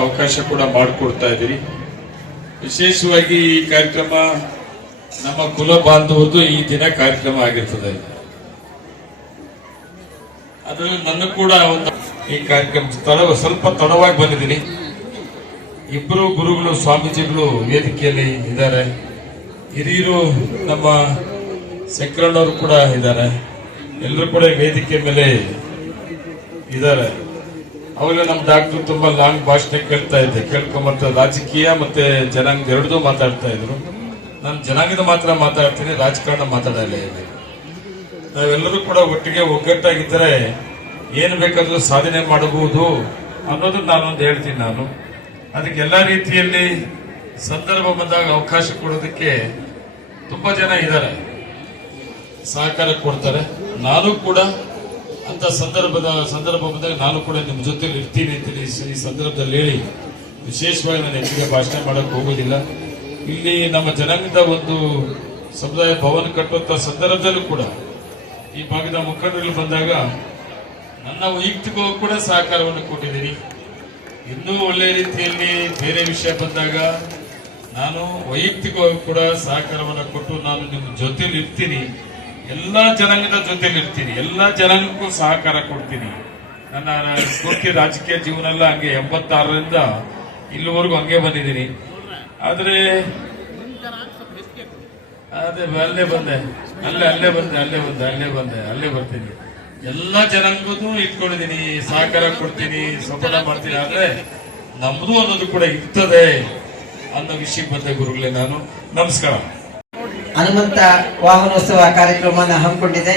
ಅವಕಾಶ ಕೂಡ ಮಾಡಿಕೊಡ್ತಾ ಇದ್ದೀರಿ. ವಿಶೇಷವಾಗಿ ಈ ಕಾರ್ಯಕ್ರಮ ನಮ್ಮ ಕುಲ ಬಾಂಧವದ್ದು ಈ ದಿನ ಕಾರ್ಯಕ್ರಮ ಆಗಿರ್ತದೆ. ಅದರಲ್ಲಿ ನನ್ನ ಕೂಡ ಒಂದು ಈ ಕಾರ್ಯಕ್ರಮ ಸ್ವಲ್ಪ ತಡವಾಗಿ ಬಂದಿದ್ದೀನಿ. ಇಬ್ಬರು ಗುರುಗಳು ಸ್ವಾಮೀಜಿಗಳು ವೇದಿಕೆಯಲ್ಲಿ ಇದ್ದಾರೆ. ಹಿರಿಯರು ನಮ್ಮ ಶಂಕರಣ್ಣವರು ಕೂಡ ಇದ್ದಾರೆ. ಎಲ್ಲರೂ ಕೂಡ ವೇದಿಕೆ ಮೇಲೆ ಇದ್ದಾರೆ. ಅವಾಗ ನಮ್ಮ ಡಾಕ್ಟರ್ ತುಂಬಾ ಲಾಂಗ್ ಭಾಷಣ ಕೇಳ್ಕೊಂಬರ್ತಾರೆ. ರಾಜಕೀಯ ಮತ್ತೆ ಜನಾಂಗ ಎರಡೂ ಮಾತಾಡ್ತಾ ಇದ್ರು. ನಾನು ಜನಾಂಗದ ಮಾತ್ರ ಮಾತಾಡ್ತೀನಿ, ರಾಜಕಾರಣ ಮಾತಾಡಲ್ಲ. ನಾವೆಲ್ಲರೂ ಕೂಡ ಒಟ್ಟಿಗೆ ಒಗ್ಗಟ್ಟಾಗಿದ್ದರೆ ಏನು ಬೇಕಾದ್ರೂ ಸಾಧನೆ ಮಾಡಬಹುದು ಅನ್ನೋದು ನಾನೊಂದು ಹೇಳ್ತೀನಿ. ನಾನು ಅದಕ್ಕೆ ಎಲ್ಲಾ ರೀತಿಯಲ್ಲಿ ಸಂದರ್ಭ ಬಂದಾಗ ಅವಕಾಶ ಕೊಡೋದಕ್ಕೆ ತುಂಬಾ ಜನ ಇದ್ದಾರೆ, ಸಹಕಾರ ಕೊಡ್ತಾರೆ. ನಾನು ಕೂಡ ಅಂತ ಸಂದರ್ಭ ಬಂದಾಗ ನಾನು ಕೂಡ ನಿಮ್ಮ ಜೊತೆಲಿ ಇರ್ತೀನಿ ಅಂತೇಳಿ ಈ ಸಂದರ್ಭದಲ್ಲಿ ಹೇಳಿ ವಿಶೇಷವಾಗಿ ನಾನು ಹೆಚ್ಚಿಗೆ ಭಾಷಣ ಮಾಡಕ್ ಹೋಗೋದಿಲ್ಲ. ಇಲ್ಲಿ ನಮ್ಮ ಜನಾಂಗದ ಒಂದು ಸಮುದಾಯ ಭವನ ಕಟ್ಟುವಂತ ಸಂದರ್ಭದಲ್ಲೂ ಕೂಡ ಈ ಭಾಗದ ಮುಖಂಡರು ಬಂದಾಗ ನನ್ನ ವೈಯಕ್ತಿಕವಾಗಿ ಕೂಡ ಸಹಕಾರವನ್ನು ಕೊಟ್ಟಿದ್ದೀನಿ. ಇನ್ನೂ ಒಳ್ಳೆಯ ರೀತಿಯಲ್ಲಿ ಬೇರೆ ವಿಷಯ ಬಂದಾಗ ನಾನು ವೈಯಕ್ತಿಕವಾಗಿ ಕೂಡ ಸಹಕಾರವನ್ನು ಕೊಟ್ಟು ನಾನು ನಿಮ್ಮ ಜೊತೆಲಿ ಇರ್ತೀನಿ. ಎಲ್ಲಾ ಜನಾಂಗದ ಜೊತೆಲಿ ಇರ್ತೀನಿ, ಎಲ್ಲಾ ಜನಾಂಗಕ್ಕೂ ಸಹಕಾರ ಕೊಡ್ತೀನಿ. ನನ್ನ ಪೂರ್ತಿ ರಾಜಕೀಯ ಜೀವನ ಎಲ್ಲ ಹಂಗೆ 86ರಿಂದ ಇಲ್ಲಿವರೆಗೂ ಹಂಗೆ ಬಂದಿದ್ದೀನಿ. ಆದ್ರೆ ಅಲ್ಲೇ ಬರ್ತೀನಿ. ಎಲ್ಲಾ ಜನಾಂಗದ್ದು ಇಟ್ಕೊಂಡಿದ್ದೀನಿ, ಸಹಕಾರ ಕೊಡ್ತೀನಿ, ಸಪೋರ್ಟ್ ಮಾಡ್ತೀನಿ. ಆದ್ರೆ ನಮ್ದು ಅನ್ನೋದು ಕೂಡ ಇರ್ತದೆ ಅನ್ನೋ ವಿಷಯಕ್ಕೆ ಬಂದ ಗುರುಗಳೇ. ನಾನು ನಮಸ್ಕಾರ. ಹನುಮಂತ ವಾಹನೋತ್ಸವ ಕಾರ್ಯಕ್ರಮವನ್ನು ಹಮ್ಮಿಕೊಂಡಿದೆ.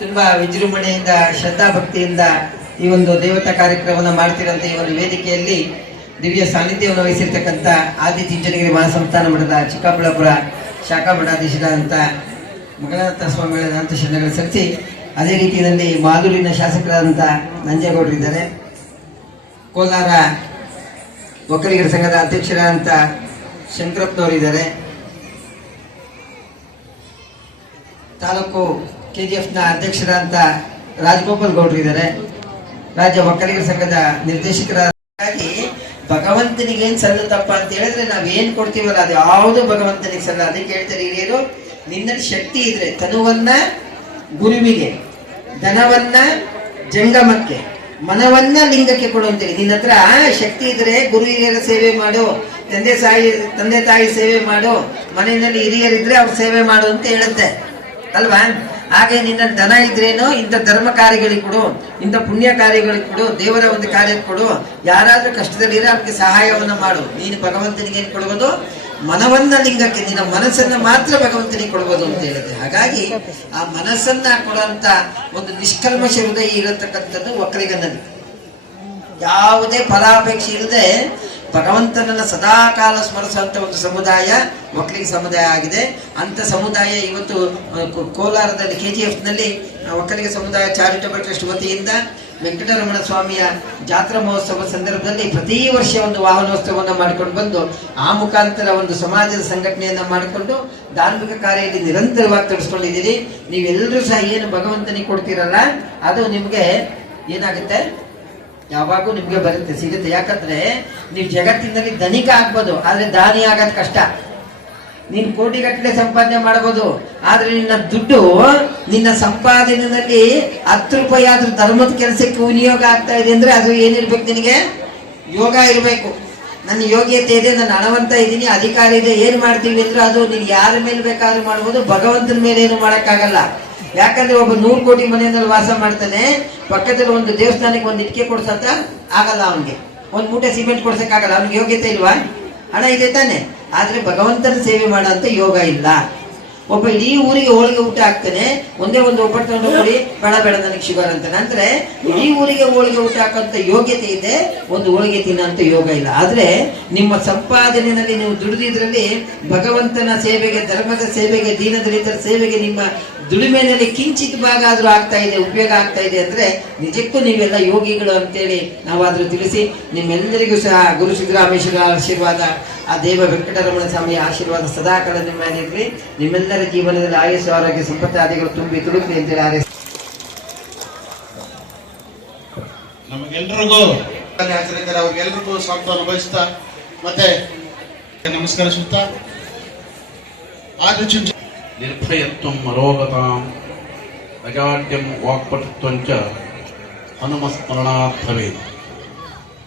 ತುಂಬಾ ವಿಜೃಂಭಣೆಯಿಂದ ಶ್ರದ್ಧಾಭಕ್ತಿಯಿಂದ ಈ ಒಂದು ದೇವತಾ ಕಾರ್ಯಕ್ರಮವನ್ನು ಮಾಡ್ತಿರಂತ ಈ ಒಂದು ವೇದಿಕೆಯಲ್ಲಿ ದಿವ್ಯ ಸಾನ್ನಿಧ್ಯವನ್ನು ವಹಿಸಿರ್ತಕ್ಕಂಥ ಆದಿಚುಂಚನಗಿರಿ ಮಹಾಸಂಸ್ಥಾನ ಮಠದ ಚಿಕ್ಕಬಳ್ಳಾಪುರ ಶಾಖಾ ಮಠಾಧೀಶರಾದಂಥ ಮಂಗಳನಾಥ ಸ್ವಾಮಿಗಳ ಅನಂತ ಶರಣಗಳು ಸಲ್ಲಿಸಿ, ಅದೇ ರೀತಿಯಲ್ಲಿ ಮಾಲೂರಿನ ಶಾಸಕರಾದಂಥ ನಂಜೇಗೌಡರಿದ್ದಾರೆ, ಕೋಲಾರ ಒಕ್ಕಲಿಗರ ಸಂಘದ ಅಧ್ಯಕ್ಷರಾದಂಥ ಶಂಕರಪ್ಪನವರಿದ್ದಾರೆ, ತಾಲೂಕು KGFನ ಅಧ್ಯಕ್ಷರಾದಂಥ ರಾಜಗೋಪಾಲ್ ಗೌಡ್ರು ಇದ್ದಾರೆ, ರಾಜ್ಯ ಒಕ್ಕಲಿಗರ ಸಂಘದ ನಿರ್ದೇಶಕರಾಗಿ ಭಗವಂತನಿಗೆ ಏನ್ ಸಲ್ಲುತ್ತಪ್ಪ ಅಂತ ಹೇಳಿದ್ರೆ ನಾವೇನ್ ಕೊಡ್ತೀವಲ್ಲ ಅದು ಯಾವುದು ಭಗವಂತನಿಗೆ ಸಲ್ಲ. ಅದಕ್ಕೆ ಹೇಳ್ತಾರೆ ಹಿರಿಯರು, ನಿನ್ನಲ್ಲಿ ಶಕ್ತಿ ಇದ್ರೆ ತನುವನ್ನ ಗುರುವಿಗೆ, ಧನವನ್ನ ಜಂಗಮಕ್ಕೆ, ಮನವನ್ನ ಲಿಂಗಕ್ಕೆ ಕೊಡು ಅಂತೇಳಿ. ನಿನ್ನ ಹತ್ರ ಶಕ್ತಿ ಇದ್ರೆ ಗುರು ಹಿರಿಯರ ಸೇವೆ ಮಾಡು, ತಂದೆ ತಾಯಿ ಸೇವೆ ಮಾಡು, ಮನೆಯಲ್ಲಿ ಹಿರಿಯರಿದ್ರೆ ಅವ್ರ ಸೇವೆ ಮಾಡು ಅಂತ ಹೇಳುತ್ತೆ ಅಲ್ವಾ. ಹಾಗೆ ನಿನ್ನ ಧನ ಇದ್ರೇನು ಇಂಥ ಧರ್ಮ ಕಾರ್ಯಗಳಿಗೆ ಕೊಡು, ಇಂಥ ಪುಣ್ಯ ಕಾರ್ಯಗಳಿಗೆ ಕೊಡು, ದೇವರ ಒಂದು ಕಾರ್ಯಕ್ಕೆ ಕೊಡು. ಯಾರಾದ್ರೂ ಕಷ್ಟದಲ್ಲಿರೋ ಅವ್ರಿಗೆ ಸಹಾಯವನ್ನ ಮಾಡು. ನೀನು ಭಗವಂತನಿಗೆ ಏನ್ ಕೊಡುವುದು? ಮನವನ್ನ ಲಿಂಗಕ್ಕೆ, ನಿನ್ನ ಮನಸ್ಸನ್ನ ಮಾತ್ರ ಭಗವಂತನಿಗೆ ಕೊಡ್ಬೋದು ಅಂತ ಹೇಳುತ್ತೆ. ಹಾಗಾಗಿ ಆ ಮನಸ್ಸನ್ನ ಕೊಡುವಂತ ಒಂದು ನಿಷ್ಕಲ್ಮಶ ಹೃದಯ ಇರತಕ್ಕಂಥದ್ದು ಒಕ್ಕಲಿಗನಲ್ಲಿ. ಯಾವುದೇ ಫಲಾಪೇಕ್ಷೆ ಇಲ್ಲದೆ ಭಗವಂತನನ್ನ ಸದಾಕಾಲ ಸ್ಮರಿಸುವಂತ ಒಂದು ಸಮುದಾಯ ಒಕ್ಕಲಿಗ ಸಮುದಾಯ ಆಗಿದೆ. ಅಂತ ಸಮುದಾಯ ಇವತ್ತು ಕೋಲಾರದಲ್ಲಿ KGF ನಲ್ಲಿ ಒಕ್ಕಲಿಗ ಸಮುದಾಯ ಚಾರಿಟಬಲ್ ಟ್ರಸ್ಟ್ ವತಿಯಿಂದ ವೆಂಕಟರಮಣ ಸ್ವಾಮಿಯ ಜಾತ್ರಾ ಮಹೋತ್ಸವ ಸಂದರ್ಭದಲ್ಲಿ ಪ್ರತಿ ವರ್ಷ ಒಂದು ವಾಹನೋತ್ಸವವನ್ನು ಮಾಡಿಕೊಂಡು ಬಂದು ಆ ಮುಖಾಂತರ ಒಂದು ಸಮಾಜದ ಸಂಘಟನೆಯನ್ನ ಮಾಡಿಕೊಂಡು ಧಾರ್ಮಿಕ ಕಾರ್ಯದಲ್ಲಿ ನಿರಂತರವಾಗಿ ತೊಡಸ್ಕೊಂಡಿದ್ದೀರಿ. ನೀವೆಲ್ಲರೂ ಸಹ ಏನು ಭಗವಂತನಿಗೆ ಕೊಡ್ತೀರಲ್ಲ ಅದು ನಿಮ್ಗೆ ಏನಾಗುತ್ತೆ, ಯಾವಾಗೂ ನಿಮ್ಗೆ ಬರುತ್ತೆ, ಸಿಗುತ್ತೆ. ಯಾಕಂದ್ರೆ ನೀವು ಜಗತ್ತಿನಲ್ಲಿ ಧನಿಕ ಆಗ್ಬೋದು, ಆದ್ರೆ ದಾನಿ ಆಗೋದ್ ಕಷ್ಟ. ನೀನ್ ಕೋಟಿಗಟ್ಟಲೆ ಸಂಪಾದನೆ ಮಾಡಬಹುದು, ಆದ್ರೆ ನಿನ್ನ ದುಡ್ಡು ನಿನ್ನ ಸಂಪಾದನೆಯಲ್ಲಿ 10 ರೂಪಾಯಿ ಆದ್ರೂ ಧರ್ಮದ ಕೆಲಸಕ್ಕೆ ವಿನಿಯೋಗ ಆಗ್ತಾ ಇದೆ ಅಂದ್ರೆ ಅದು ಏನಿರ್ಬೇಕು, ನಿನಗೆ ಯೋಗ ಇರಬೇಕು. ನನ್ನ ಯೋಗ್ಯತೆ ಇದೆ, ನಾನು ಹಣವಂತ ಇದ್ದೀನಿ, ಅಧಿಕಾರ ಇದೆ, ಏನ್ ಮಾಡ್ತೀವಿ ಅಂದ್ರೆ ಅದು ನೀನ್ ಯಾರ ಮೇಲೆ ಬೇಕಾದ್ರೂ ಮಾಡ್ಬೋದು, ಭಗವಂತನ ಮೇಲೆ ಏನು ಮಾಡಕ್ಕಾಗಲ್ಲ. ಯಾಕಂದ್ರೆ ಒಬ್ಬ 100 ಕೋಟಿ ಮನೆಯಲ್ಲಿ ವಾಸ ಮಾಡ್ತಾನೆ, ಪಕ್ಕದಲ್ಲಿ ಒಂದು ದೇವಸ್ಥಾನಕ್ಕೆ ಒಂದು ಇಟ್ಟಿಗೆ ಕೊಡ್ಸಂತ ಆಗಲ್ಲ, ಅವನಿಗೆ ಒಂದು ಮೂಟೆ ಸಿಮೆಂಟ್ ಕೊಡ್ಸಕ್ಕಾಗಲ್ಲ. ಅವ್ನಿಗೆ ಯೋಗ್ಯತೆ ಇಲ್ವಾ? ಹಣ ಇದೆ ತಾನೆ, ಆದ್ರೆ ಭಗವಂತನ ಸೇವೆ ಮಾಡಂತ ಯೋಗ ಇಲ್ಲ. ಒಬ್ಬ ಇಡೀ ಊರಿಗೆ ಹೋಳಿಗೆ ಊಟ ಹಾಕ್ತಾನೆ, ಒಂದೇ ಒಂದು ಒಬ್ಬಟ್ಟು ತಗೊಂಡು ಕೊಡಿ, ಬೇಡ ಬೇಡ ನನಗೆ ಶುಗರ್ ಅಂತಾನೆ. ಅಂದ್ರೆ ಇಡೀ ಊರಿಗೆ ಹೋಳಿಗೆ ಊಟ ಹಾಕಂತ ಯೋಗ್ಯತೆ ಇದೆ, ಒಂದು ಹೋಳಿಗೆ ತಿನ್ನಂತ ಯೋಗ ಇಲ್ಲ. ಆದ್ರೆ ನಿಮ್ಮ ಸಂಪಾದನೆಯಲ್ಲಿ ನೀವು ದುಡಿದಿದ್ರಲ್ಲಿ ಭಗವಂತನ ಸೇವೆಗೆ, ಧರ್ಮದ ಸೇವೆಗೆ, ದೀನದಲಿತರ ಸೇವೆಗೆ ನಿಮ್ಮ ದುಡಿಮೆಯಲ್ಲಿ ಕಿಂಚಿತ್ ಭಾಗ ಆದ್ರೂ ಆಗ್ತಾ ಇದೆ, ಉಪಯೋಗ ಆಗ್ತಾ ಇದೆ ಅಂದ್ರೆ ನಿಜಕ್ಕೂ ನೀವೆಲ್ಲ ಯೋಗಿಗಳು ಅಂತೇಳಿ ನಾವಾದ್ರೂ ತಿಳಿಸಿ, ನಿಮ್ಮೆಲ್ಲರಿಗೂ ಸಹ ಗುರು ಸಿದ್ದರಾಮೇಶ್ವರ ಆಶೀರ್ವಾದ, ಆ ದೇವ ವೆಂಕಟರಮಣ ಸ್ವಾಮಿಯ ಆಶೀರ್ವಾದ ಸದಾಕಾಲ ನಿಮ್ಮ ಮೇಲೆ ಇರ್ಲಿ. ನಿಮ್ಮೆಲ್ಲರ ಜೀವನದಲ್ಲಿ ಆಯುಷ್ಯ, ಆರೋಗ್ಯ, ಸಂಪತ್ತಾದಿಗಳು ತುಂಬಿ ತುಳುಕ್ಲಿ ಅಂತೇಳಿ ಹಾರೈಸಿ ನಮಗೆಲ್ಲರಿಗೂ ಹಾಜರಿದ್ದಾರೆ. ಅವ್ರಿಗೆಲ್ರಿಗೂ ಸಾಂತ್ವನ ಬಯಸ್ತಾ ಮತ್ತೆ ನಮಸ್ಕರಿಸುತ್ತಾ ಆದಿಚುಂಚ ನಿರ್ಭಯತ್ವಂ ಅರೋಗತಾಂ ಅಜಾಡ್ಯಂ ವಾಕ್ಪಟುತ್ವಂಚ ಹನುಮಸ್ಮರಣಾತ್ ಭವೇತ್.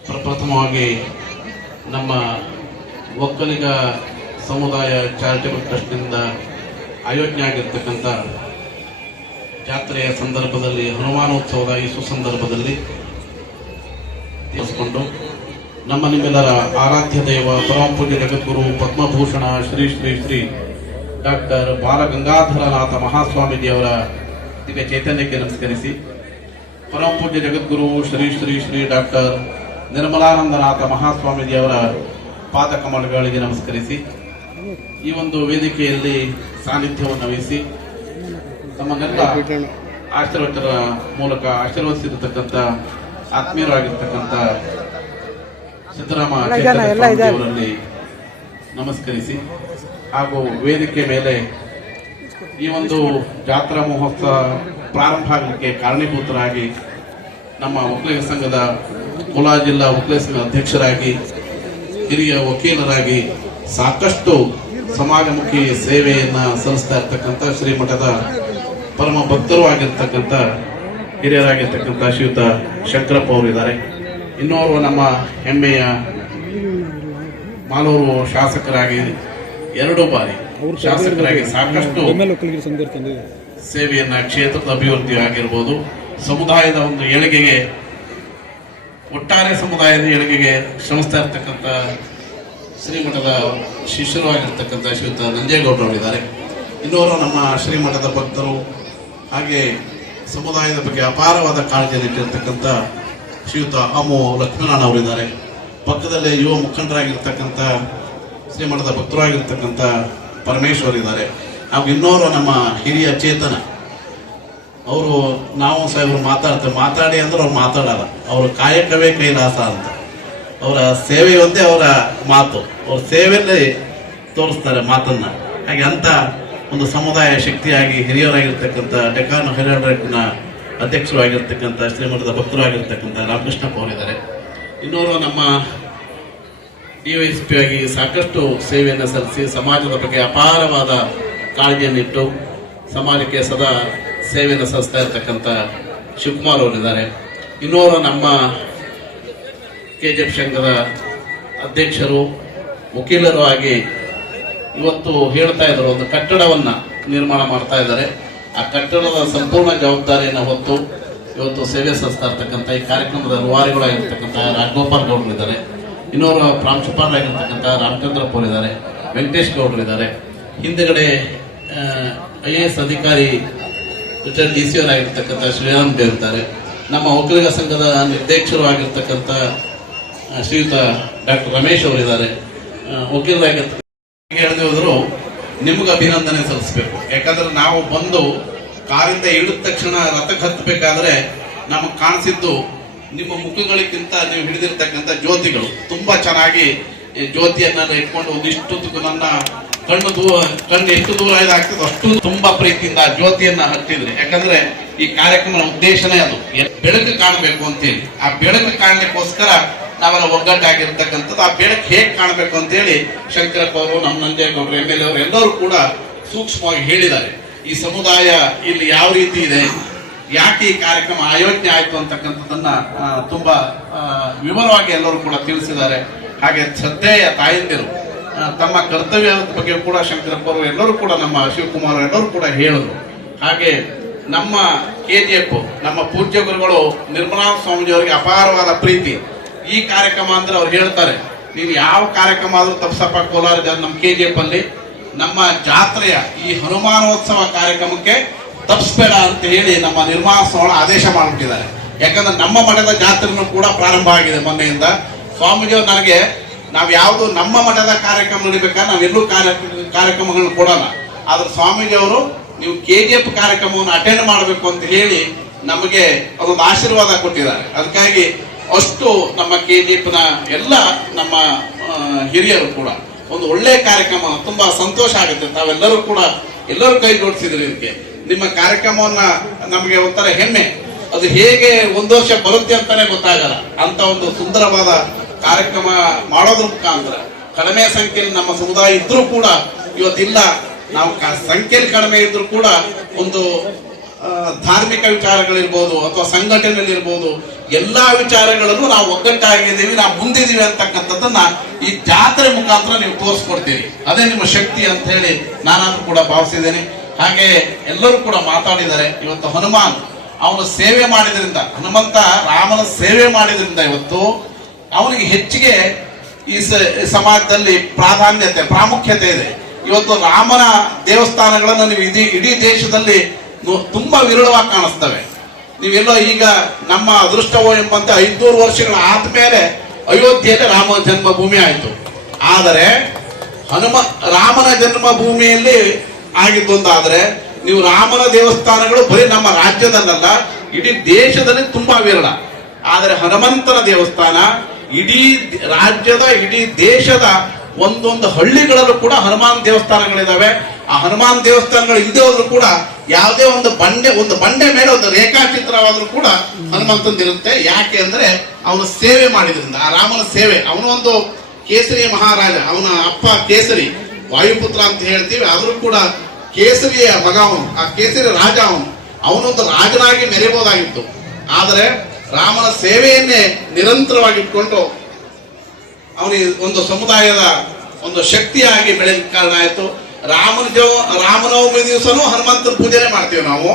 ಪ್ರಪ್ರಥಮವಾಗಿ ನಮ್ಮ ಒಕ್ಕಲಿಗ ಸಮುದಾಯ ಚಾರಿಟಬಲ್ ಟ್ರಸ್ಟ್ನಿಂದ ಆಯೋಜನೆ ಆಗಿರ್ತಕ್ಕಂಥ ಜಾತ್ರೆಯ ಸಂದರ್ಭದಲ್ಲಿ, ಹನುಮಾನೋತ್ಸವದ ಈ ಸುಸಂದರ್ಭದಲ್ಲಿ ತಿಳಿಸಿಕೊಂಡು ನಮ್ಮ ನಿಮ್ಮೆಲ್ಲರ ಆರಾಧ್ಯ ದೈವ ಪರಮ ಪೂಜ್ಯ ಜಗದ್ಗುರು ಪದ್ಮಭೂಷಣ ಶ್ರೀ ಶ್ರೀ ಶ್ರೀ ಡಾಕ್ಟರ್ ಬಾಲಗಂಗಾಧರನಾಥ ಮಹಾಸ್ವಾಮೀಜಿಯವರ ದಿವ್ಯ ಚೈತನ್ಯಕ್ಕೆ ನಮಸ್ಕರಿಸಿ, ಪರಮ ಪೂಜ್ಯ ಜಗದ್ಗುರು ಶ್ರೀ ಶ್ರೀ ಶ್ರೀ ಡಾಕ್ಟರ್ ನಿರ್ಮಲಾನಂದನಾಥ ಮಹಾಸ್ವಾಮೀಜಿಯವರ ಪಾದಕಮಲಗಳಿಗೆ ನಮಸ್ಕರಿಸಿ, ಈ ಒಂದು ವೇದಿಕೆಯಲ್ಲಿ ಸಾನ್ನಿಧ್ಯವನ್ನು ವಹಿಸಿ ತಮ್ಮನ್ನೆಲ್ಲ ಆಶೀರ್ವಾದರ ಮೂಲಕ ಆಶೀರ್ವದಿಸಿರತಕ್ಕಂಥ ಆತ್ಮೀಯರಾಗಿರ್ತಕ್ಕಂಥ ಸಿದ್ದರಾಮ ಅವರಲ್ಲಿ ನಮಸ್ಕರಿಸಿ, ಹಾಗೂ ವೇದಿಕೆ ಮೇಲೆ ಈ ಒಂದು ಜಾತ್ರಾ ಮಹೋತ್ಸವ ಪ್ರಾರಂಭ ಆಗಲಿಕ್ಕೆ ಕಾರಣೀಭೂತರಾಗಿ ನಮ್ಮ ಒಕ್ಕಲಿಗ ಸಂಘದ ಕೋಲಾರ ಜಿಲ್ಲಾ ಒಕ್ಕಲಿಗ ಸಂಘದ ಅಧ್ಯಕ್ಷರಾಗಿ, ಹಿರಿಯ ವಕೀಲರಾಗಿ ಸಾಕಷ್ಟು ಸಮಾಜಮುಖಿ ಸೇವೆಯನ್ನ ಸಲ್ಲಿಸ್ತಾ ಇರ್ತಕ್ಕಂಥ ಶ್ರೀಮಠದ ಪರಮ ಭಕ್ತರು ಆಗಿರ್ತಕ್ಕಂಥ ಹಿರಿಯರಾಗಿರ್ತಕ್ಕಂಥ ಶ್ರೀಯುತ ಶಂಕರಪ್ಪ ಅವರಿದ್ದಾರೆ. ಇನ್ನೋರ್ವ ನಮ್ಮ ಹೆಮ್ಮೆಯ ಮಾಲೂರು ಶಾಸಕರಾಗಿ 2 ಬಾರಿ ಶಾಸಕರಾಗಿ ಸಾಕಷ್ಟು ಸೇವೆಯನ್ನ, ಕ್ಷೇತ್ರದ ಅಭಿವೃದ್ಧಿ ಆಗಿರ್ಬೋದು, ಸಮುದಾಯದ ಒಂದು ಏಳಿಗೆಗೆ, ಒಟ್ಟಾರೆ ಸಮುದಾಯದ ಏಳಿಗೆಗೆ ಶ್ರಮಿಸ್ತಾ ಇರ್ತಕ್ಕಂಥ ಶ್ರೀಮಠದ ಶಿಷ್ಯರು ಆಗಿರ್ತಕ್ಕಂಥ ಶ್ರೀಯುತ ನಂಜೇಗೌಡರವರಿದ್ದಾರೆ. ಇನ್ನೋರು ನಮ್ಮ ಶ್ರೀಮಠದ ಭಕ್ತರು, ಹಾಗೆ ಸಮುದಾಯದ ಬಗ್ಗೆ ಅಪಾರವಾದ ಕಾಳಜಿಯನ್ನು ಇಟ್ಟಿರ್ತಕ್ಕಂಥ ಶ್ರೀಯುತ ಅಮು ಲಕ್ಷ್ಮೀನಾರಾಯಣ ಅವರಿದ್ದಾರೆ. ಪಕ್ಕದಲ್ಲೇ ಯುವ ಮುಖಂಡರಾಗಿರ್ತಕ್ಕಂಥ ಶ್ರೀಮಠದ ಭಕ್ತರಾಗಿರ್ತಕ್ಕಂಥ ಪರಮೇಶ್ವರ್ ಇದ್ದಾರೆ. ಹಾಗೂ ಇನ್ನೋರು ನಮ್ಮ ಹಿರಿಯ ಚೇತನ, ಅವರು ನಾವು ಸಾಹೇಬರು ಮಾತಾಡಿ ಅಂದ್ರೆ ಅವ್ರು ಮಾತಾಡಲ್ಲ, ಅವ್ರ ಕಾಯಕವೇ ಕೈಲಾಸ ಅಂತ, ಅವರ ಸೇವೆ ಒಂದೇ ಅವರ ಮಾತು, ಅವ್ರ ಸೇವೆಯಲ್ಲಿ ತೋರಿಸ್ತಾರೆ ಮಾತನ್ನ. ಹಾಗೆ ಅಂತ ಒಂದು ಸಮುದಾಯ ಶಕ್ತಿಯಾಗಿ ಹಿರಿಯರಾಗಿರ್ತಕ್ಕಂಥ ಡೆಕಾನ್ ಹೈರಾಡ್ನ ಅಧ್ಯಕ್ಷರು ಆಗಿರ್ತಕ್ಕಂಥ ಶ್ರೀಮಠದ ಭಕ್ತರು ಆಗಿರ್ತಕ್ಕಂಥ ರಾಮಕೃಷ್ಣಪ್ಪ ಅವರಿದ್ದಾರೆ. ಇನ್ನೋರು ನಮ್ಮ DYSP ಆಗಿ ಸಾಕಷ್ಟು ಸೇವೆಯನ್ನು ಸಲ್ಲಿಸಿ ಸಮಾಜದ ಬಗ್ಗೆ ಅಪಾರವಾದ ಕಾಳಜಿಯನ್ನಿಟ್ಟು ಸಮಾಜಕ್ಕೆ ಸದಾ ಸೇವೆಯನ್ನು ಸಲ್ಲಿಸ್ತಾ ಇರ್ತಕ್ಕಂಥ ಶಿವಕುಮಾರ್ ಅವರಿದ್ದಾರೆ. ಇನ್ನೋರು ನಮ್ಮ KGF ಸಂಘದ ಅಧ್ಯಕ್ಷರು, ವಕೀಲರು ಆಗಿ ಇವತ್ತು ಹೇಳ್ತಾ ಇದ್ರು, ಒಂದು ಕಟ್ಟಡವನ್ನ ನಿರ್ಮಾಣ ಮಾಡ್ತಾ ಇದ್ದಾರೆ. ಆ ಕಟ್ಟಡದ ಸಂಪೂರ್ಣ ಜವಾಬ್ದಾರಿಯನ್ನು ಹೊತ್ತು ಇವತ್ತು ಸೇವೆ ಸಲ್ಲಿಸ್ತಾ ಇರ್ತಕ್ಕಂಥ ಈ ಕಾರ್ಯಕ್ರಮದ ರೂವಾರಿಗಳಾಗಿರ್ತಕ್ಕಂಥ ರಾಜಗೋಪಾಲ್ ಗೌಡರಿದ್ದಾರೆ. ಇನ್ನೋರು ಪ್ರಾಂಶುಪಾಲರಾಗಿರ್ತಕ್ಕಂಥ ರಾಮಚಂದ್ರಪ್ಪ ಅವರಿದ್ದಾರೆ, ವೆಂಕಟೇಶ್ ಗೌಡರಿದ್ದಾರೆ. ಹಿಂದೆಗಡೆ IAS ಅಧಿಕಾರಿ ರಿಟೈರ್ಡ್ DC ಅವರಾಗಿರ್ತಕ್ಕಂಥ ಶ್ರೀರಾಮ್ ದೇವ್ ಇದ್ದಾರೆ. ನಮ್ಮ ಒಕ್ಕಲಿಗ ಸಂಘದ ನಿರ್ದೇಶಕರು ಆಗಿರ್ತಕ್ಕಂಥ ಶ್ರೀಯುತ ಡಾಕ್ಟರ್ ರಮೇಶ್ ಅವರಿದ್ದಾರೆ, ವಕೀಲರಾಗಿ ಹೇಳದೆ ಹೋದ್ರು ನಿಮ್ಗೆ ಅಭಿನಂದನೆ ಸಲ್ಲಿಸಬೇಕು. ಯಾಕಂದ್ರೆ ನಾವು ಬಂದು ಕಾರಿಂದ ಇಳಿದ ತಕ್ಷಣ ರಥಕ್ಕೆ ಹತ್ತಬೇಕಾದ್ರೆ ನಮಗೆ ಕಾಣಿಸಿದ್ದು ನಿಮ್ಮ ಮುಖಗಳಿಗಿಂತ ನೀವು ಹಿಡಿದಿರ್ತಕ್ಕಂಥ ಜ್ಯೋತಿಗಳು. ತುಂಬಾ ಚೆನ್ನಾಗಿ ಜ್ಯೋತಿಯನ್ನ ಇಟ್ಕೊಂಡು ಒಂದಿಷ್ಟು ನನ್ನ ಕಣ್ಣು ಎಷ್ಟು ದೂರ ಇದಾಗ್ತದೆ ಅಷ್ಟು ತುಂಬಾ ಪ್ರೀತಿಯಿಂದ ಆ ಜ್ಯೋತಿಯನ್ನ ಹತ್ತಿದ್ರಿ. ಯಾಕಂದ್ರೆ ಈ ಕಾರ್ಯಕ್ರಮದ ಉದ್ದೇಶನೇ ಅದು, ಬೆಳಕು ಕಾಣಬೇಕು ಅಂತೇಳಿ. ಆ ಬೆಳಕು ಕಾಣಲಿಕ್ಕೋಸ್ಕರ ನಾವೆಲ್ಲ ಒಗ್ಗಟ್ಟಾಗಿರ್ತಕ್ಕಂಥದ್ದು. ಆ ಬೆಳಕು ಹೇಗೆ ಕಾಣಬೇಕು ಅಂತೇಳಿ ಶಂಕರಪ್ಪ ಅವರು, ನಮ್ಮ ನಂಜೇಗೌಡರು, MLA ಅವರು ಎಲ್ಲರೂ ಕೂಡ ಸೂಕ್ಷ್ಮವಾಗಿ ಹೇಳಿದ್ದಾರೆ. ಈ ಸಮುದಾಯ ಇಲ್ಲಿ ಯಾವ ರೀತಿ ಇದೆ, ಯಾಕೆ ಈ ಕಾರ್ಯಕ್ರಮ ಆಯೋಜನೆ ಆಯ್ತು ಅಂತಕ್ಕಂಥದ್ದನ್ನ ತುಂಬಾ ವಿವರವಾಗಿ ಎಲ್ಲರೂ ಕೂಡ ತಿಳಿಸಿದ್ದಾರೆ. ಹಾಗೆ ಶ್ರದ್ಧೆಯ ತಾಯಂದಿರು ತಮ್ಮ ಕರ್ತವ್ಯದ ಬಗ್ಗೆ ಕೂಡ ಶಂಕರಪ್ಪ ಅವರು ಎಲ್ಲರೂ ಕೂಡ, ನಮ್ಮ ಶಿವಕುಮಾರ್ ಎಲ್ಲರೂ ಕೂಡ ಹೇಳಿದ್ರು. ಹಾಗೆ ನಮ್ಮ KGF ನಮ್ಮ ಪೂಜ್ಯ ಗುರುಗಳು ನಿರ್ಮಲಾ ಸ್ವಾಮೀಜಿ ಅವರಿಗೆ ಅಪಾರವಾದ ಪ್ರೀತಿ. ಈ ಕಾರ್ಯಕ್ರಮ ಅಂದ್ರೆ ಅವ್ರು ಹೇಳ್ತಾರೆ, ನೀವು ಯಾವ ಕಾರ್ಯಕ್ರಮ ಆದ್ರೂ ತಪ್ಸಪ್ಪ ಕೋಲಾರ ನಮ್ಮ KGF ಅಲ್ಲಿ ನಮ್ಮ ಜಾತ್ರೆಯ ಈ ಹನುಮಾನೋತ್ಸವ ಕಾರ್ಯಕ್ರಮಕ್ಕೆ ತಪ್ಪಿಸ್ಬೇಡ ಅಂತ ಹೇಳಿ ನಮ್ಮ ನಿರ್ಮಾಣ ಸ್ವಾಮಿ ಆದೇಶ ಮಾಡಿಬಿಟ್ಟಿದ್ದಾರೆ. ಯಾಕಂದ್ರೆ ನಮ್ಮ ಮಠದ ಜಾತ್ರೆನೂ ಕೂಡ ಪ್ರಾರಂಭ ಆಗಿದೆ ಮೊನ್ನೆಯಿಂದ. ಸ್ವಾಮೀಜಿಯವರು ನನಗೆ ನಾವು ಯಾವುದು ನಮ್ಮ ಮಠದ ಕಾರ್ಯಕ್ರಮ ನಡಿಬೇಕಾದ್ರೆ ನಾವೆಲ್ಲೂ ಕಾರ್ಯಕ್ರಮಗಳನ್ನ ಕೊಡೋಣ, ಆದ್ರೆ ಸ್ವಾಮೀಜಿಯವರು ನೀವು KGF ಕಾರ್ಯಕ್ರಮವನ್ನು ಅಟೆಂಡ್ ಮಾಡಬೇಕು ಅಂತ ಹೇಳಿ ನಮಗೆ ಅದೊಂದು ಆಶೀರ್ವಾದ ಕೊಟ್ಟಿದ್ದಾರೆ. ಅದಕ್ಕಾಗಿ ಅಷ್ಟು ನಮ್ಮ KGFನ ಎಲ್ಲ ನಮ್ಮ ಹಿರಿಯರು ಕೂಡ ಒಂದು ಒಳ್ಳೆ ಕಾರ್ಯಕ್ರಮ, ತುಂಬಾ ಸಂತೋಷ ಆಗುತ್ತೆ. ತಾವೆಲ್ಲರೂ ಕೂಡ ಎಲ್ಲರೂ ಕೈ ಜೋಡಿಸಿದ್ರಿ ಇದಕ್ಕೆ. ನಿಮ್ಮ ಕಾರ್ಯಕ್ರಮವನ್ನ ನಮಗೆ ಒಂಥರ ಹೆಮ್ಮೆ. ಅದು ಹೇಗೆ ಒಂದು ವರ್ಷ ಬರುತ್ತೆ ಅಂತಾನೆ ಗೊತ್ತಾಗಲ್ಲ, ಅಂತ ಒಂದು ಸುಂದರವಾದ ಕಾರ್ಯಕ್ರಮ ಮಾಡೋದ್ರ ಮುಖಾಂತರ ಕಡಿಮೆ ಸಂಖ್ಯೆಯಲ್ಲಿ ನಮ್ಮ ಸಮುದಾಯ ಇದ್ರೂ ಕೂಡ ಇವತ್ತಿಲ್ಲ. ನಾವು ಸಂಖ್ಯೆಯಲ್ಲಿ ಕಡಿಮೆ ಇದ್ರೂ ಕೂಡ ಒಂದು ಧಾರ್ಮಿಕ ವಿಚಾರಗಳಿರ್ಬೋದು ಅಥವಾ ಸಂಘಟನೆಗಳಿರ್ಬೋದು, ಎಲ್ಲಾ ವಿಚಾರಗಳಲ್ಲೂ ನಾವು ಒಗ್ಗಟ್ಟಾಗಿದ್ದೀವಿ, ನಾವು ಮುಂದಿದ್ದೀವಿ ಅಂತಕ್ಕಂಥದ್ದನ್ನ ಈ ಜಾತ್ರೆ ಮುಖಾಂತರ ನೀವು ತೋರಿಸ್ಕೊಡ್ತೀವಿ. ಅದೇ ನಿಮ್ಮ ಶಕ್ತಿ ಅಂತ ಹೇಳಿ ನಾನಾದ್ರೂ ಕೂಡ ಭಾವಿಸಿದ್ದೇನೆ. ಹಾಗೆ ಎಲ್ಲರೂ ಕೂಡ ಮಾತಾಡಿದ್ದಾರೆ. ಇವತ್ತು ಹನುಮಾನ್ ಅವನು ಸೇವೆ ಮಾಡಿದ್ರಿಂದ, ಹನುಮಂತ ರಾಮನ ಸೇವೆ ಮಾಡಿದ್ರಿಂದ ಇವತ್ತು ಅವನಿಗೆ ಹೆಚ್ಚಿಗೆ ಈ ಸಮಾಜದಲ್ಲಿ ಪ್ರಾಮುಖ್ಯತೆ ಇದೆ. ಇವತ್ತು ರಾಮನ ದೇವಸ್ಥಾನಗಳನ್ನು ನೀವು ಇಡೀ ದೇಶದಲ್ಲಿ ತುಂಬಾ ವಿರಳವಾಗಿ ಕಾಣಿಸ್ತವೆ. ನೀವೆಲ್ಲೋ ಈಗ ನಮ್ಮ ಅದೃಷ್ಟವೋ ಎಂಬಂತೆ 500 ವರ್ಷಗಳ ಆದ್ಮೇಲೆ ಅಯೋಧ್ಯೆಯಲ್ಲಿ ರಾಮ ಜನ್ಮಭೂಮಿ ಆಯಿತು. ಆದರೆ ರಾಮನ ಜನ್ಮಭೂಮಿಯಲ್ಲಿ ಆಗಿದ್ದೊಂದಾದ್ರೆ ನೀವು ರಾಮನ ದೇವಸ್ಥಾನಗಳು ಬರೀ ನಮ್ಮ ರಾಜ್ಯದಲ್ಲ ಇಡೀ ದೇಶದಲ್ಲಿ ತುಂಬಾ ವಿರಳ. ಆದರೆ ಹನುಮಂತನ ದೇವಸ್ಥಾನ ಇಡೀ ರಾಜ್ಯದ ಇಡೀ ದೇಶದ ಒಂದೊಂದು ಹಳ್ಳಿಗಳಲ್ಲೂ ಕೂಡ ಹನುಮಾನ್ ದೇವಸ್ಥಾನಗಳಿದಾವೆ. ಆ ಹನುಮಾನ್ ದೇವಸ್ಥಾನಗಳು ಇಲ್ಲದೆ ಹೋದ್ರು ಕೂಡ ಯಾವುದೇ ಒಂದು ಬಂಡೆ ಮೇಲೆ ಒಂದು ರೇಖಾಚಿತ್ರವಾದ್ರೂ ಕೂಡ ಹನುಮಂತಂದಿರುತ್ತೆ. ಯಾಕೆ ಅಂದ್ರೆ ಅವನು ಸೇವೆ ಮಾಡಿದ್ರಿಂದ, ಆ ರಾಮನ ಸೇವೆ. ಅವನು ಒಂದು ಕೇಸರಿ ಮಹಾರಾಜ, ಅವನ ಅಪ್ಪ ಕೇಸರಿ ವಾಯುಪುತ್ರ ಅಂತ ಹೇಳ್ತೀವಿ, ಆದ್ರೂ ಕೂಡ ಕೇಸರಿಯ ಮಗ ಅವನು, ಆ ಕೇಸರಿ ರಾಜ ಅವನೊಂದು ರಾಜನಾಗಿ ಮೆರೆಯಬಹುದಾಗಿತ್ತು. ಆದರೆ ರಾಮನ ಸೇವೆಯನ್ನೇ ನಿರಂತರವಾಗಿ ಇಟ್ಕೊಂಡು ಅವನಿಗೆ ಒಂದು ಸಮುದಾಯದ ಒಂದು ಶಕ್ತಿಯಾಗಿ ಬೆಳೆಯಲಿಕ್ಕೆ ಕಾರಣ ಆಯಿತು. ರಾಮನವಮಿ ದಿವಸನೂ ಹನುಮಂತನ ಪೂಜೆನೆ ಮಾಡ್ತೇವೆ ನಾವು,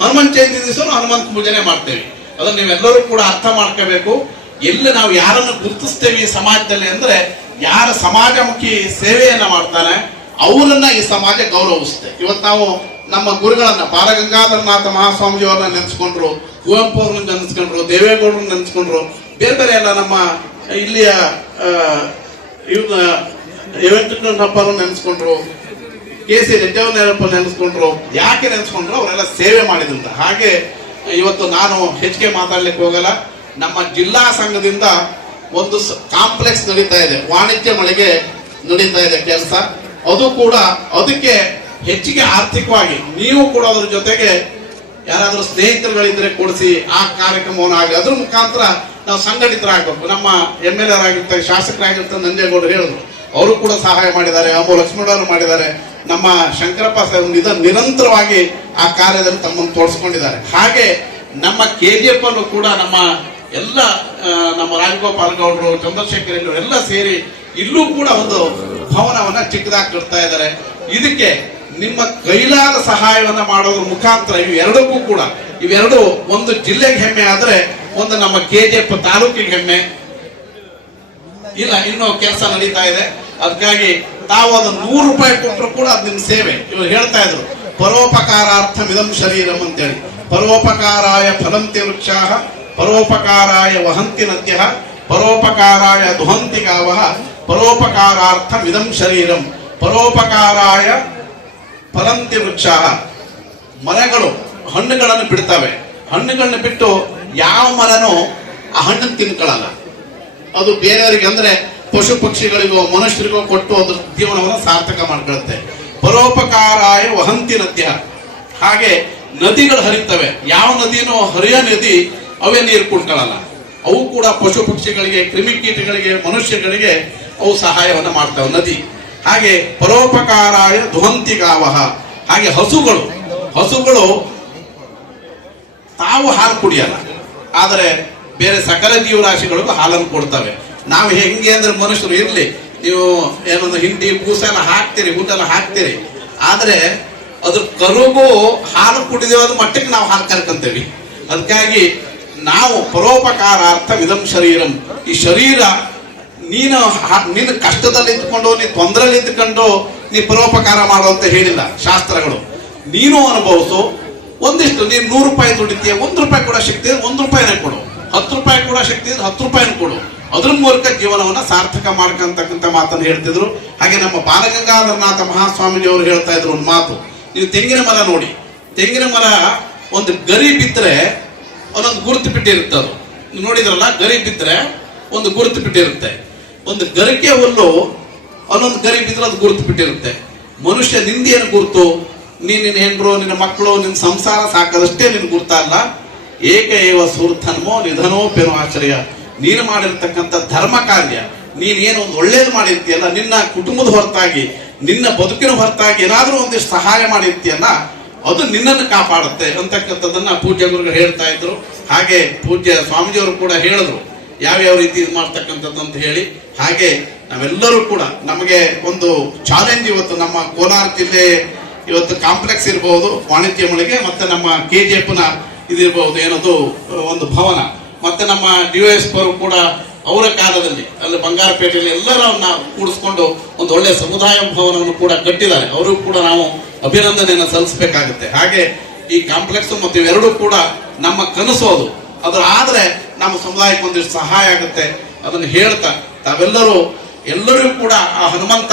ಹನುಮಂತ ಜಯಂತಿ ದಿವಸನೂ ಹನುಮಂತ ಪೂಜೆನೆ ಮಾಡ್ತೇವೆ. ಅದನ್ನ ನೀವೆಲ್ಲರೂ ಕೂಡ ಅರ್ಥ ಮಾಡ್ಕೋಬೇಕು. ಎಲ್ಲಿ ನಾವು ಯಾರನ್ನು ಗುರುತಿಸ್ತೇವೆ ಈ ಸಮಾಜದಲ್ಲಿ ಅಂದ್ರೆ, ಯಾರ ಸಮಾಜಮುಖಿ ಸೇವೆಯನ್ನ ಮಾಡ್ತಾನೆ ಅವರನ್ನ ಈ ಸಮಾಜ ಗೌರವಿಸುತ್ತೆ. ಇವತ್ತು ನಾವು ನಮ್ಮ ಗುರುಗಳನ್ನ ಬಾಲಗಂಗಾಧರನಾಥ ಮಹಾಸ್ವಾಮೀಜಿ ಅವರನ್ನ ನೆನೆಸ್ಕೊಂಡ್ರು, ಕುವೆಂಪು ಅವ್ರನ್ನ ನೆನೆಸ್ಕೊಂಡ್ರು, ದೇವೇಗೌಡರನ್ನ ನೆನೆಸ್ಕೊಂಡ್ರು, ಬೇರೆ ಬೇರೆ ಎಲ್ಲ ನಮ್ಮ ಇಲ್ಲಿಯ ವೆಂಕಟರಮಣಪ್ಪರನ್ನ ನೆನೆಸ್ಕೊಂಡ್ರು, KC ರೆಡ್ಡಿಯವ್ರನ್ನ ನೆನೆಸ್ಕೊಂಡ್ರು. ಯಾಕೆ ನೆನೆಸ್ಕೊಂಡ್ರು? ಅವರೆಲ್ಲ ಸೇವೆ ಮಾಡಿದಂತ. ಹಾಗೆ ಇವತ್ತು ನಾನು ಹೆಚ್ಚಿಗೆ ಮಾತಾಡ್ಲಿಕ್ಕೆ ಹೋಗಲ್ಲ. ನಮ್ಮ ಜಿಲ್ಲಾ ಸಂಘದಿಂದ ಒಂದು ಕಾಂಪ್ಲೆಕ್ಸ್ ನಡೀತಾ ಇದೆ, ವಾಣಿಜ್ಯ ಮಳಿಗೆ ನಡೀತಾ ಇದೆ ಕೆಲಸ. ಅದು ಕೂಡ ಅದಕ್ಕೆ ಹೆಚ್ಚಿಗೆ ಆರ್ಥಿಕವಾಗಿ ನೀವು ಕೂಡ ಅದ್ರ ಜೊತೆಗೆ ಯಾರಾದ್ರೂ ಸ್ನೇಹಿತರುಗಳಿದ್ರೆ ಕೊಡಿಸಿ ಆ ಕಾರ್ಯಕ್ರಮವನ್ನು ಆಗಲಿ, ಅದ್ರ ಮುಖಾಂತರ ನಾವು ಸಂಘಟಿತರಾಗಬೇಕು. ನಮ್ಮ MLA ಆಗಿರ್ತಾರೆ, ಶಾಸಕರಾಗಿರ್ತಾರೆ, ನಂಜೇಗೌಡರು ಹೇಳಿದ್ರು, ಅವರು ಕೂಡ ಸಹಾಯ ಮಾಡಿದ್ದಾರೆ, ಅಮ್ಮು ಲಕ್ಷ್ಮಣರು ಮಾಡಿದ್ದಾರೆ, ನಮ್ಮ ಶಂಕರಪ್ಪ ಸಾಹೇಬ್ ನಿರಂತರವಾಗಿ ಆ ಕಾರ್ಯದಲ್ಲಿ ತಮ್ಮನ್ನು ತೋರಿಸ್ಕೊಂಡಿದ್ದಾರೆ. ಹಾಗೆ ನಮ್ಮ KGF ಅಲ್ಲೂ ಕೂಡ ನಮ್ಮ ಎಲ್ಲ ನಮ್ಮ ರಾಜಗೋಪಾಲ್ ಗೌಡರು, ಚಂದ್ರಶೇಖರ್ ಎಲ್ಲ ಸೇರಿ ಇಲ್ಲೂ ಕೂಡ ಒಂದು ಭವನವನ್ನ ಚಿಕ್ಕದಾಗಿ ಕಟ್ತಾ ಇದ್ದಾರೆ. ಇದಕ್ಕೆ ನಿಮ್ಮ ಕೈಲಾದ ಸಹಾಯವನ್ನ ಮಾಡೋದ್ರ ಮುಖಾಂತರ ಇವೆರಡಕ್ಕೂ ಕೂಡ, ಇವೆರಡು ಒಂದು ಜಿಲ್ಲೆಗೆ ಹೆಮ್ಮೆ ಆದ್ರೆ ಒಂದು ನಮ್ಮ KGF ತಾಲೂಕಿಗೆ ಹೆಮ್ಮೆ. ಇಲ್ಲ, ಇನ್ನೂ ಕೆಲಸ ನಡೀತಾ ಇದೆ. ಅದಕ್ಕಾಗಿ ತಾವು ಅದು 100 ರೂಪಾಯಿ ಕೊಟ್ಟರು ಕೂಡ ಅದು ನಿಮ್ಮ ಸೇವೆ. ಇವರು ಹೇಳ್ತಾ ಇದ್ರು, ಪರೋಪಕಾರಾರ್ಥ ಮಿದಂ ಶರೀರಂ ಅಂತೇಳಿ. ಪರೋಪಕಾರಾಯ ಫಲಂತಿ ವೃಕ್ಷಾಃ, ಪರೋಪಕಾರಾಯ ವಹಂತಿ ನದ್ಯಃ, ಪರೋಪಕಾರಾಯ ದುಹಂತಿ ಗಾವಃ ಪರೋಪಕಾರಾರ್ಥಮಿದಂ ಶರೀರಂ ಪರೋಪಕಾರಾಯ ಫಲಂತಿ ವೃಕ್ಷಾಃ. ಮರಗಳು ಹಣ್ಣುಗಳನ್ನು ಬಿಡ್ತವೆ. ಹಣ್ಣುಗಳನ್ನ ಬಿಟ್ಟು ಯಾವ ಮರನೂ ಆ ಹಣ್ಣನ್ನು ತಿನ್ಕೊಳ್ಳಲ್ಲ. ಅದು ಬೇರೆಯವರಿಗೆ ಅಂದ್ರೆ ಪಶು ಪಕ್ಷಿಗಳಿಗೋ ಮನುಷ್ಯರಿಗೋ ಕೊಟ್ಟು ಅದ್ರ ಜೀವನವನ್ನು ಸಾರ್ಥಕ ಮಾಡ್ಕೊಳ್ಳುತ್ತೆ. ಪರೋಪಕಾರಾಯ ವಹಂತಿ ನದ್ಯ. ಹಾಗೆ ನದಿಗಳು ಹರಿತವೆ. ಯಾವ ನದಿನೋ ಹರಿಯೋ ನದಿ ಅವೇ ನೀರು ಕುಡ್ಕೊಳ್ಳಲ್ಲ. ಅವು ಕೂಡ ಪಶು ಪಕ್ಷಿಗಳಿಗೆ, ಕ್ರಿಮಿಕೀಟಗಳಿಗೆ, ಮನುಷ್ಯಗಳಿಗೆ ಅವು ಸಹಾಯವನ್ನು ಮಾಡ್ತವೆ ನದಿ. ಹಾಗೆ ಪರೋಪಕಾರಾಯ ದುಹಂತಿ ಗಾವಃ. ಹಾಗೆ ಹಸುಗಳು ತಾವು ಹಾಲು ಕುಡಿಯಲ್ಲ, ಆದರೆ ಬೇರೆ ಸಕಲ ಜೀವರಾಶಿಗಳಿಗೂ ಹಾಲನ್ನು ಕೊಡ್ತವೆ. ನಾವು ಹೆಂಗೆ ಅಂದ್ರೆ ಮನುಷ್ಯರು ಇರ್ಲಿ, ನೀವು ಏನೊಂದು ಹಿಂಡಿ ಕೂಸ ಎಲ್ಲ ಹಾಕ್ತೀರಿ, ಊಟ ಎಲ್ಲ ಹಾಕ್ತೀರಿ, ಆದ್ರೆ ಅದ್ರ ಕರುಗೂ ಹಾಲು ಕುಡಿದೇವಾದ ಮಟ್ಟಕ್ಕೆ ನಾವು ಹಾಲು ಕರ್ಕೊಂತೇವಿ. ಅದಕ್ಕಾಗಿ ನಾವು ಪರೋಪಕಾರಾರ್ಥ ಇದಂ ಶರೀರಂ. ಈ ಶರೀರ ನಿನ್ನ ಕಷ್ಟದಲ್ಲಿ ಇದ್ದುಕೊಂಡು, ನೀ ತೊಂದರೆಯಲ್ಲಿ ಇದ್ದುಕೊಂಡು ನೀ ಪರೋಪಕಾರ ಮಾಡು ಅಂತ ಹೇಳಿಲ್ಲ ಶಾಸ್ತ್ರಗಳು. ನೀನು ಅನುಭವಿಸು. ಒಂದಿಷ್ಟು ನೀನು 100 ರೂಪಾಯಿ ದುಡಿತೀಯ, 1 ರೂಪಾಯಿ ಕೂಡ ಶಕ್ತಿ ಇದ್ರೆ 1 ರೂಪಾಯಿನೇ ಕೊಡು, 10 ರೂಪಾಯಿ ಕೂಡ ಶಕ್ತಿ ಇದ್ರೆ 10 ರೂಪಾಯಿನ ಕೊಡು. ಅದ್ರ ಮೂಲಕ ಜೀವನವನ್ನ ಸಾರ್ಥಕ ಮಾಡ್ಕಂತಕ್ಕಂಥ ಮಾತನ್ನು ಹೇಳ್ತಿದ್ರು. ಹಾಗೆ ನಮ್ಮ ಬಾಲಗಂಗಾಧರನಾಥ ಮಹಾಸ್ವಾಮೀಜಿ ಅವರು ಹೇಳ್ತಾ ಇದ್ರು ಒಂದು ಮಾತು. ನೀವು ತೆಂಗಿನ ಮರ ನೋಡಿ, ತೆಂಗಿನ ಮರ ಒಂದು ಗರಿ ಬಿದ್ದರೆ ಒಂದೊಂದು ಗುರುತು ಬಿಟ್ಟಿರುತ್ತೆ. ಅದು ನೋಡಿದ್ರಲ್ಲ, ಗರಿ ಬಿದ್ದರೆ ಒಂದು ಗುರುತು ಬಿಟ್ಟಿರುತ್ತೆ. ಒಂದು ಗರಿಕೆ ಹುಲ್ಲು ಒಂದೊಂದು ಗರಿ ಬಿದ್ದರೆ ಅದು ಗುರುತು ಬಿಟ್ಟಿರುತ್ತೆ. ಮನುಷ್ಯ ನಿಂದೇನು ಗುರುತು? ನಿನ್ನ ಹೆಂಡ್ರು, ನಿನ್ನ ಮಕ್ಕಳು, ನಿನ್ನ ಸಂಸಾರ ಸಾಕದಷ್ಟೇ ನಿನ್ ಗುರ್ತಲ್ಲ. ಏಕ ಏವ ಸುರ್ಥನ್ಮೋ ನಿಧನೋಪೇನೋ ಆಶ್ರಯ. ನೀನು ಮಾಡಿರ್ತಕ್ಕಂಥ ಧರ್ಮ ಕಾರ್ಯ, ನೀನೇನು ಒಂದು ಒಳ್ಳೇದು ಮಾಡಿರ್ತೀಯಲ್ಲ, ನಿನ್ನ ಕುಟುಂಬದ ಹೊರತಾಗಿ, ನಿನ್ನ ಬದುಕಿನ ಹೊರತಾಗಿ ಏನಾದ್ರೂ ಒಂದಿಷ್ಟು ಸಹಾಯ ಮಾಡಿರ್ತೀಯಲ್ಲ, ಅದು ನಿನ್ನನ್ನು ಕಾಪಾಡುತ್ತೆ ಅಂತಕ್ಕಂಥದ್ದನ್ನ ಪೂಜ್ಯ ಗುರುಗಳು ಹೇಳ್ತಾ ಇದ್ರು. ಹಾಗೆ ಪೂಜ್ಯ ಸ್ವಾಮೀಜಿಯವರು ಕೂಡ ಹೇಳಿದ್ರು ಯಾವ್ಯಾವ ರೀತಿ ಇದು ಮಾಡ್ತಕ್ಕಂಥದ್ದು ಅಂತ ಹೇಳಿ. ಹಾಗೆ ನಾವೆಲ್ಲರೂ ಕೂಡ, ನಮಗೆ ಒಂದು ಚಾಲೆಂಜ್ ಇವತ್ತು ನಮ್ಮ ಕೋಲಾರ ಜಿಲ್ಲೆ ಇವತ್ತು ಕಾಂಪ್ಲೆಕ್ಸ್ ಇರಬಹುದು, ವಾಣಿಜ್ಯ ಮಳಿಗೆ, ಮತ್ತೆ ನಮ್ಮ KGF ನ ಇದಿರಬಹುದು, ಏನದು ಒಂದು ಭವನ, ಮತ್ತೆ ನಮ್ಮ DOS ಅವರು ಕೂಡ ಅವರ ಕಾಲದಲ್ಲಿ ಅಲ್ಲಿ ಬಂಗಾರಪೇಟೆಯಲ್ಲಿ ಎಲ್ಲರನ್ನ ಕೂಡಿಸ್ಕೊಂಡು ಒಂದು ಒಳ್ಳೆಯ ಸಮುದಾಯ ಭವನವನ್ನು ಕೂಡ ಕಟ್ಟಿದ್ದಾರೆ. ಅವರು ಕೂಡ ನಾವು ಅಭಿನಂದನೆಯನ್ನು ಸಲ್ಲಿಸಬೇಕಾಗುತ್ತೆ. ಹಾಗೆ ಈ ಕಾಂಪ್ಲೆಕ್ಸ್ ಮತ್ತು ಇವೆರಡೂ ಕೂಡ ನಮ್ಮ ಕನಸು. ಅದು ಆದ್ರೆ ನಮ್ಮ ಸಮುದಾಯಕ್ಕೆ ಒಂದಿಷ್ಟು ಸಹಾಯ ಆಗುತ್ತೆ. ಅದನ್ನು ಹೇಳ್ತಾ ಎಲ್ಲರೂ ಕೂಡ ಆ ಹನುಮಂತ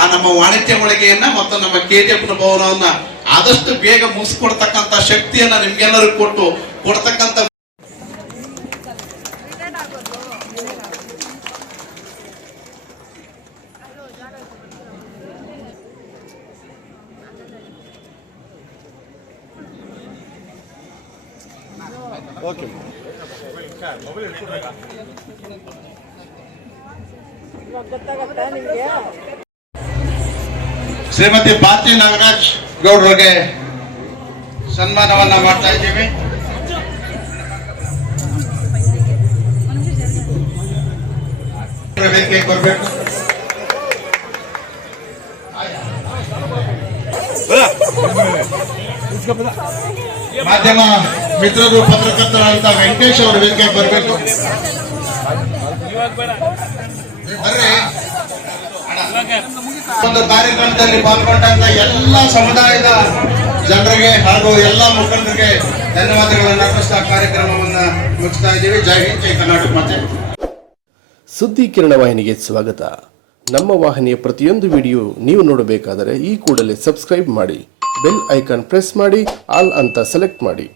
ಆ ನಮ್ಮ ವಾಣಿಜ್ಯ ಮಳಿಗೆಯನ್ನ ಮತ್ತು ನಮ್ಮ KGF ನ ಭವನವನ್ನ ಆದಷ್ಟು ಬೇಗ ಮುಗಿಸ್ಕೊಡ್ತಕ್ಕಂಥ ಶಕ್ತಿಯನ್ನ ನಿಮ್ಗೆಲ್ಲರಿಗೂ ಕೊಡ್ತಕ್ಕಂಥ ಶ್ರೀಮತಿ ಭಾರತಿ ನಾಗರಾಜ್ ಗೌಡ್ರಿಗೆ ಸನ್ಮಾನವನ್ನ ಮಾಡ್ತಾ ಇದ್ದೀವಿ. ವೇದಿಕೆಗೆ ಬರಬೇಕು. ಮಾಧ್ಯಮ ಮಿತ್ರರು, ಪತ್ರಕರ್ತರಾದಂತ ವೆಂಕಟೇಶ್ ಅವರು ವೇದಿಕೆಗೆ ಬರಬೇಕು. ಒಂದು ಕಾರ್ಯಕ್ರಮದಲ್ಲಿ ಪಾಲ್ಗೊಂಡಂತ ಎಲ್ಲ ಸಮುದಾಯದ ಜನರಿಗೆ ಹಾಗೂ ಎಲ್ಲ ಮುಖಂಡರಿಗೆ ಧನ್ಯವಾದಗಳನ್ನು ಅರ್ಪಿಸ್ತಾ ಕಾರ್ಯಕ್ರಮವನ್ನು ಮುಗಿಸ್ತಾ ಇದ್ದೀವಿ. ಜೈ ಹಿಂದ್, ಜೈ ಕರ್ನಾಟಕ ಮಾತೆ. ಸುದ್ದಿ ಕಿರಣ ವಾಹಿನಿಗೆ ಸ್ವಾಗತ. ನಮ್ಮ ವಾಹಿನಿಯ ಪ್ರತಿಯೊಂದು ವಿಡಿಯೋ ನೀವು ನೋಡಬೇಕಾದರೆ ಈ ಕೂಡಲೇ ಸಬ್ಸ್ಕ್ರೈಬ್ ಮಾಡಿ, ಬೆಲ್ ಐಕಾನ್ ಪ್ರೆಸ್ ಮಾಡಿ, ಆಲ್ ಅಂತ ಸೆಲೆಕ್ಟ್ ಮಾಡಿ.